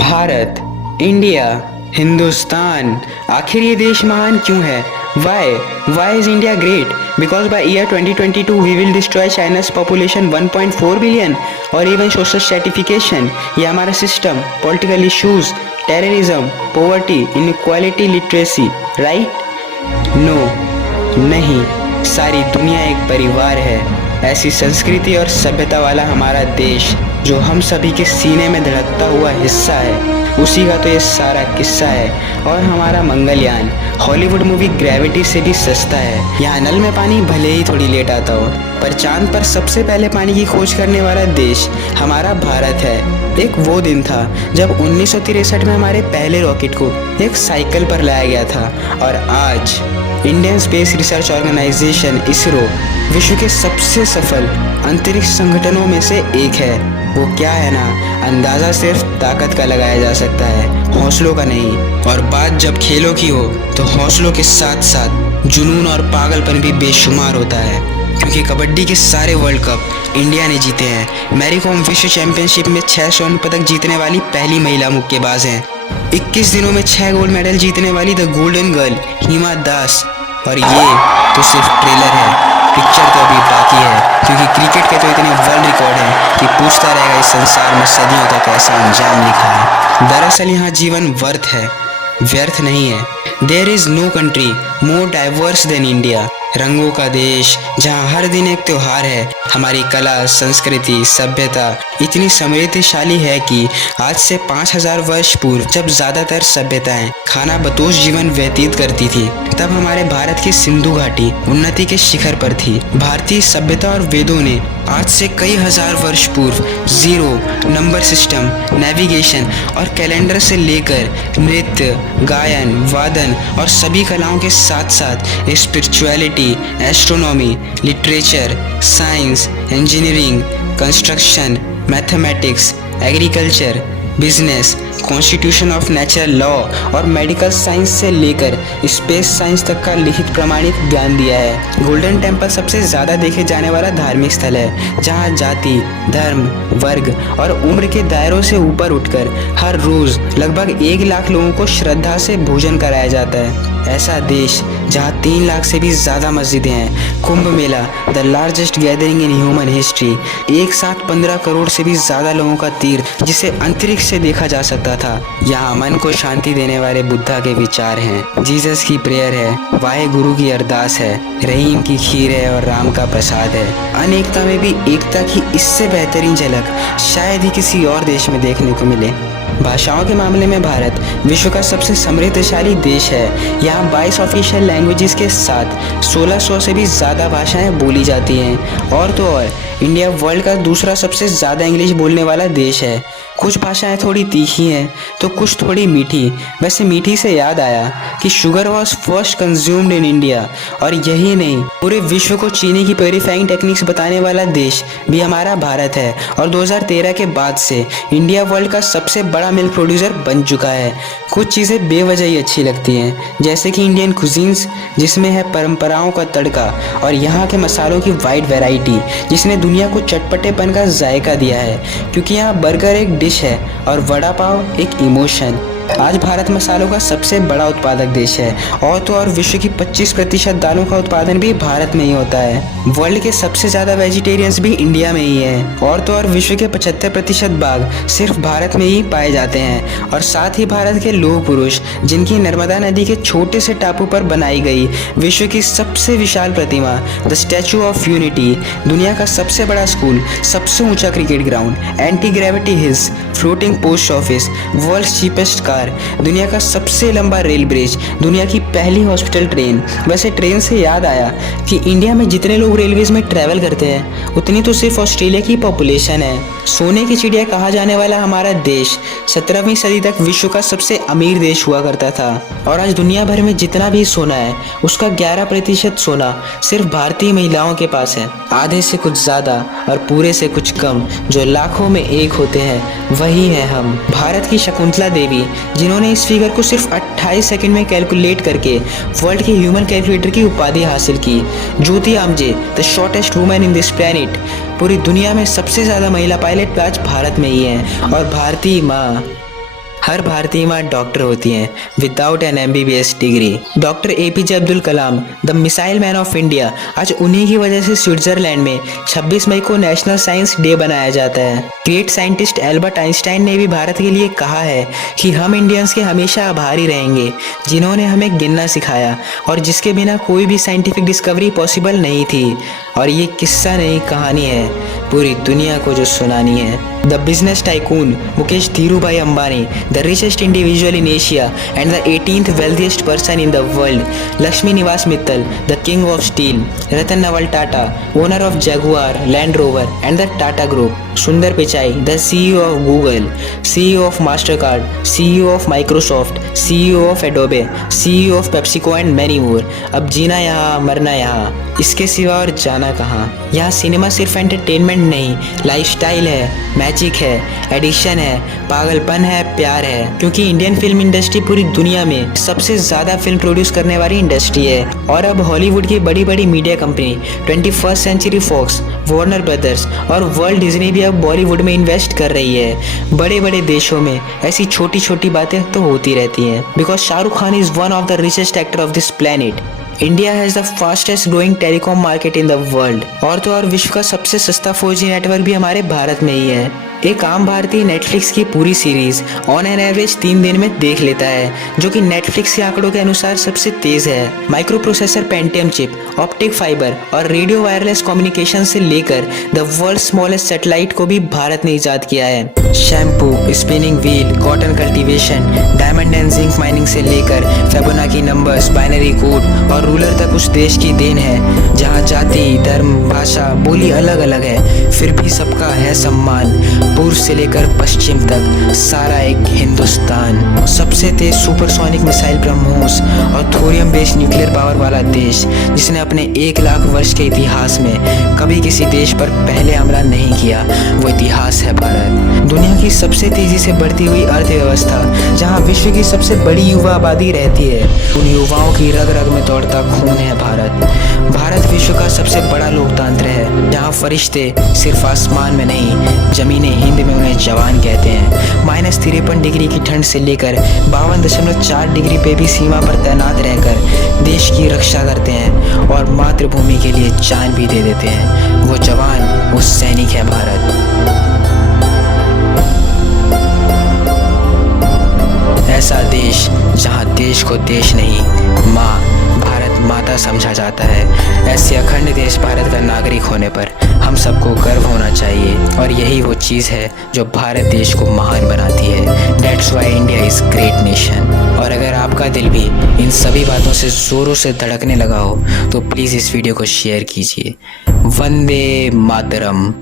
Bharat, India, Hindustan, आखिर ये देश महान क्यों है? Why is India great? Because by year 2022 we will destroy China's population 1.4 billion और even social stratification, ये हमारा system, political issues, terrorism, poverty, inequality, literacy, right? No, नहीं, सारी दुनिया एक परिवार है। ऐसी संस्कृति और सभ्यता वाला हमारा देश जो हम सभी के सीने में धड़कता हुआ हिस्सा है, उसी का तो ये सारा किस्सा है। और हमारा मंगलयान हॉलीवुड मूवी ग्रेविटी से भी सस्ता है। यहाँ नल में पानी भले ही थोड़ी लेट आता हो, पर चांद पर सबसे पहले पानी की खोज करने वाला देश हमारा भारत है। एक वो दिन था जब 1963 में हमारे पहले रॉकेट को एक साइकिल पर लाया गया था, और आज Indian space research organisation ISRO विश्व के सबसे सफल अंतरिक्ष संगठनों में से एक है। वो क्या है ना, अंदाज़ा सिर्फ ताकत का लगाया जा सकता है, हौसलों का नहीं। और बात जब खेलों की हो तो हौसलों के साथ साथ जुनून और पागलपन भी बेशुमार होता है, क्योंकि कबड्डी के सारे वर्ल्ड कप इंडिया ने जीते हैं। मैरी कॉम विश्व चैंपियनशिप में 6 स्वर्ण पदक जीतने वाली पहली महिला मुक्केबाज हैं। 21 दिनों में 6 गोल्ड मेडल जीतने वाली the golden girl Hima Das. और ये तो सिर्फ ट्रेलर है, पिक्चर तो अभी बाकी है, क्योंकि क्रिकेट के तो इतने वर्ल्ड रिकॉर्ड हैं कि पूछता रहेगा इस संसार में सदियों तक ऐसा अंजाम लिखा है। दरअसल यहाँ जीवन वर्थ है, व्यर्थ नहीं है। There is no country more diverse than India. रंगों का देश जहाँ हर दिन एक त्योहार है। हमारी कला, संस्कृति, सभ्यता इतनी समृद्धशाली है कि आज से 5000 वर्ष पूर्व जब ज़्यादातर सभ्यताएं खाना बदोश जीवन व्यतीत करती थी, तब हमारे भारत की सिंधु घाटी उन्नति के शिखर पर थी। भारतीय सभ्यता और वेदों ने आज से कई हजार वर्ष पूर्व जीरो, नंबर सिस्टम, नेविगेशन और कैलेंडर से लेकर नृत्य, गायन, वादन और सभी कलाओं के साथ साथ spirituality, astronomy, literature, science, engineering, construction, mathematics, agriculture, business, constitution of natural law और मेडिकल साइंस से लेकर स्पेस साइंस तक का लिखित प्रमाणित ज्ञान दिया है। गोल्डन टेम्पल सबसे ज़्यादा देखे जाने वाला धार्मिक स्थल है, जहाँ जाति, धर्म, वर्ग और उम्र के दायरों से ऊपर उठकर हर रोज़ लगभग 1 लाख लोगों को श्रद्धा से भोजन कराया जाता है। ऐसा देश जहाँ 3 लाख से भी ज़्यादा मस्जिदें हैं। Kumbh Mela, the largest gathering in human history, एक साथ 15 करोड़ से भी ज़्यादा लोगों का तीर्थ जिसे अंतरिक्ष से देखा जा सकता था। यहाँ मन को शांति देने वाले बुद्धा के विचार हैं, जीसस की प्रेयर है, वाहे गुरु की अरदास है, रहीम की खीर है और राम का प्रसाद है। अनेकता में भी एकता की इससे बेहतरीन झलक शायद ही किसी और देश में देखने को मिले। भाषाओं के मामले में भारत विश्व का सबसे समृद्धशाली देश है। यहाँ 22 ऑफिशियल लैंग्वेजेस के साथ 1600 से भी ज़्यादा भाषाएं बोली जाती हैं। और तो और इंडिया वर्ल्ड का दूसरा सबसे ज़्यादा इंग्लिश बोलने वाला देश है। कुछ भाषाएं थोड़ी तीखी हैं तो कुछ थोड़ी मीठी। वैसे मीठी से याद आया कि sugar was first consumed in India. और यही नहीं, पूरे विश्व को चीनी की प्योरीफाइंग टेक्निक्स बताने वाला देश भी हमारा भारत है। और 2013 के बाद से इंडिया वर्ल्ड का सबसे बड़ा मिल्क प्रोड्यूसर बन चुका है। कुछ चीज़ें बेवजह ही अच्छी लगती हैं, जैसे कि इंडियन कुजीन्स जिसमें है परंपराओं का तड़का और यहाँ के मसालों की वाइड वैरायटी, जिसने दुनिया को चटपटेपन का जायका दिया है। क्योंकि यहाँ बर्गर एक डिश है और वड़ा पाव एक इमोशन। आज भारत मसालों का सबसे बड़ा उत्पादक देश है। और तो और विश्व की 25% दालों का उत्पादन भी भारत में ही होता है। वर्ल्ड के सबसे ज़्यादा वेजिटेरियंस भी इंडिया में ही हैं। और तो और विश्व के 75% बाघ सिर्फ भारत में ही पाए जाते हैं। और साथ ही भारत के लौह पुरुष, जिनकी नर्मदा नदी के छोटे से टापू पर बनाई गई विश्व की सबसे विशाल प्रतिमा द स्टैचू ऑफ यूनिटी, दुनिया का सबसे बड़ा स्कूल, सबसे ऊंचा cricket ground, anti gravity hills, floating post office, world cheapest car, दुनिया का सबसे लंबा रेल ब्रिज, दुनिया की पहली हॉस्पिटल ट्रेन। वैसे ट्रेन से याद आया कि इंडिया में जितने लोग रेलवेज में ट्रैवल करते हैं उतनी तो सिर्फ ऑस्ट्रेलिया की पॉपुलेशन है। सोने की चिड़िया कहा जाने वाला हमारा देश 17वीं सदी तक विश्व का सबसे अमीर देश हुआ करता था। और आज दुनिया भर में जितना भी सोना है उसका 11% सोना सिर्फ भारतीय महिलाओं के पास है। आधे से कुछ ज़्यादा और पूरे से कुछ कम, जो लाखों में एक होते हैं, वही है हम। भारत की शकुंतला देवी, जिन्होंने इस फिगर को सिर्फ 28 सेकंड में कैलकुलेट करके वर्ल्ड के ह्यूमन कैलकुलेटर की उपाधि हासिल की। Jyoti Amge, the shortest women in this planet. पूरी दुनिया में सबसे ज़्यादा महिला पायलट आज भारत में ही हैं। और भारतीय माँ हर भारतीय माँ डॉक्टर होती हैं without an MBBS degree. Doctor APJ Abdul Kalam, the missile man of India, आज उन्हीं की वजह से स्विट्जरलैंड में 26 मई को नेशनल साइंस डे बनाया जाता है। ग्रेट साइंटिस्ट एल्बर्ट आइंस्टाइन ने भी भारत के लिए कहा है कि हम इंडियंस के हमेशा आभारी रहेंगे, जिन्होंने हमें गिनना सिखाया और जिसके बिना कोई भी साइंटिफिक डिस्कवरी पॉसिबल नहीं थी। और ये किस्सा नहीं, कहानी है पूरी दुनिया को जो सुनानी है। The business tycoon Mukesh Dhirubhai Ambani, the richest individual in Asia and the 18th wealthiest person in the world, Lakshmi Nivas Mittal, the king of steel, Ratan Naval Tata, owner of Jaguar Land Rover and the Tata Group, Sundar Pichai, the CEO of Google, CEO of Mastercard, CEO of Microsoft, CEO of Adobe, CEO of PepsiCo and many more। अब जीना यहाँ, मरना यहाँ, इसके सिवा और जाना कहाँ। यहाँ सिनेमा सिर्फ एंटरटेनमेंट नहीं, लाइफस्टाइल है, मैजिक है, एडिक्शन है, पागलपन है, प्यार है। क्योंकि इंडियन फिल्म इंडस्ट्री पूरी दुनिया में सबसे ज्यादा फिल्म प्रोड्यूस करने वाली इंडस्ट्री है। और अब हॉलीवुड की बड़ी बड़ी media company 21st century Fox, Warner Brothers और वर्ल्ड डिज्नी भी अब बॉलीवुड में इन्वेस्ट कर रही है। बड़े बड़े देशों में ऐसी छोटी छोटी बातें तो होती रहती हैं। Because Shahrukh Khan is one of the richest actor of this planet. India has the fastest growing telecom market in the world. और तो और विश्व का सबसे सस्ता 4G नेटवर्क भी हमारे भारत में ही है। एक आम भारतीय नेटफ्लिक्स की पूरी सीरीज ऑन एन एवरेज 3 दिन में देख लेता है, जो कि नेटफ्लिक्स के आंकड़ों के अनुसार सबसे तेज है। Micro processor, Pentium chip, optic fibre और रेडियो वायरलेस कम्युनिकेशन से लेकर द वर्ल्ड स्मॉलेस्ट सैटेलाइट को भी भारत ने इजाद किया है। Shampoo, spinning wheel, cotton cultivation, diamond and zinc mining से लेकर फिबोनाची नंबर्स, बाइनरी कोड और रूलर तक उस देश की देन है जहाँ जाति, धर्म, भाषा, बोली अलग अलग है, फिर भी सबका है सम्मान। पूर्व से लेकर पश्चिम तक सारा एक हिंदुस्तान। सबसे तेज सुपरसोनिक मिसाइल ब्रह्मोस और थोरियम बेस्ड न्यूक्लियर पावर वाला देश, जिसने अपने 1 लाख वर्ष के इतिहास में कभी किसी देश पर पहले हमला नहीं किया, वो इतिहास है भारत। दुनिया की सबसे तेजी से बढ़ती हुई अर्थव्यवस्था, जहाँ विश्व की सबसे बड़ी युवा आबादी रहती है, उन युवाओं की रग रग में दौड़ता खून है भारत। भारत विश्व का सबसे बड़ा लोकतंत्र है, जहाँ फरिश्ते सिर्फ आसमान में नहीं, जमीने हिंद में उन्हें जवान कहते हैं। -53 डिग्री की ठंड से लेकर 52.4 डिग्री पे भी सीमा पर तैनात रहकर देश की रक्षा करते हैं और मातृभूमि के लिए जान भी दे देते हैं। वो जवान, वो सैनिक है भारत। ऐसा देश जहाँ देश को देश नहीं, माँ भारत माता समझा जाता है। ऐसे अखंड देश भारत का नागरिक होने पर हम सबको गर्व होना चाहिए। और यही वो चीज़ है जो भारत देश को महान बनाती है। That's why India is great nation। और अगर आपका दिल भी इन सभी बातों से ज़ोरों से धड़कने लगा हो तो प्लीज़ इस वीडियो को शेयर कीजिए। वंदे मातरम।